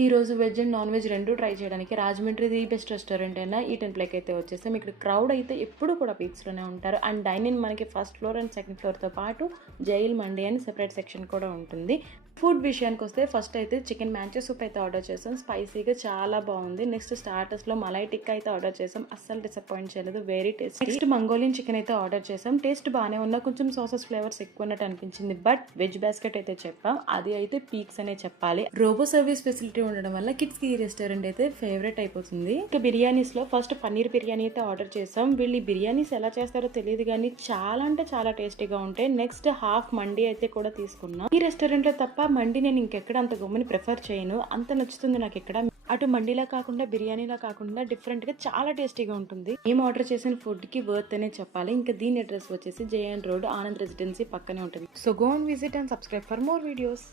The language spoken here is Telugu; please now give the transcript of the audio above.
ఈ రోజు వెజ్ అండ్ నాన్ వెజ్ రెండు ట్రై చేయడానికి రాజమండ్రి ది బెస్ట్ రెస్టారెంట్ అయినా ఈ టెంపుల్కి అయితే వచ్చేసాం. ఇక్కడ క్రౌడ్ అయితే ఎప్పుడు కూడా పీక్స్లోనే ఉంటారు. అండ్ డైనింగ్ మనకి ఫస్ట్ ఫ్లోర్ అండ్ సెకండ్ ఫ్లోర్తో పాటు జైల్ మండి అని సెపరేట్ సెక్షన్ కూడా ఉంటుంది. ఫుడ్ విషయానికి వస్తే ఫస్ట్ అయితే చికెన్ మ్యాంచో సూప్ అయితే ఆర్డర్ చేసాం. స్పైసీగా చాలా బాగుంది. నెక్స్ట్ స్టార్టర్స్లో మలై టిక్కా అయితే ఆర్డర్ చేసాం. అస్సలు డిసప్పాయింట్ చేయలేదు, very taste. Next Mongolian chicken అయితే ఆర్డర్ చేసాం. టేస్ట్ బాగానే ఉన్నా కొంచెం సాసెస్ ఫ్లేవర్స్ ఎక్కువ ఉన్నట్టు అనిపించింది. బట్ వెజ్ బాస్కెట్ అయితే చెప్పాం, అది అయితే పీక్స్ అనే చెప్పాలి. రోబో సర్వీస్ ఫెసిలిటీ ఉండడం వల్ల కిడ్స్ కి ఈ రెస్టారెంట్ అయితే ఫేవరెట్ అయిపోతుంది. ఇంకా బిర్యానీస్ లో ఫస్ట్ పన్నీర్ బిర్యానీ అయితే ఆర్డర్ చేసాం. వీళ్ళు బిర్యానీస్ ఎలా చేస్తారో తెలియదు కానీ చాలా అంటే చాలా టేస్టీగా ఉంటాయి. నెక్స్ట్ హాఫ్ మండి అయితే కూడా తీసుకున్నాం. ఈ రెస్టారెంట్ లో తప్ప మండి నేను ఇంకెక్కడ అంత గమ్ముని ప్రిఫర్ చేయను, అంత నచ్చుతుంది నాకు ఇక్కడ. అటు మండిలా కాకుండా బిర్యానీలా కాకుండా డిఫరెంట్ గా చాలా టేస్టీగా ఉంటుంది. మేము ఆర్డర్ చేసిన ఫుడ్ కి వర్త్ అనే చెప్పాలి. ఇంకా దీని అడ్రస్ వచ్చేసి జేఎన్ రోడ్, ఆనంద్ రెసిడెన్సీ పక్కనే ఉంటుంది. So go and visit and subscribe for more videos.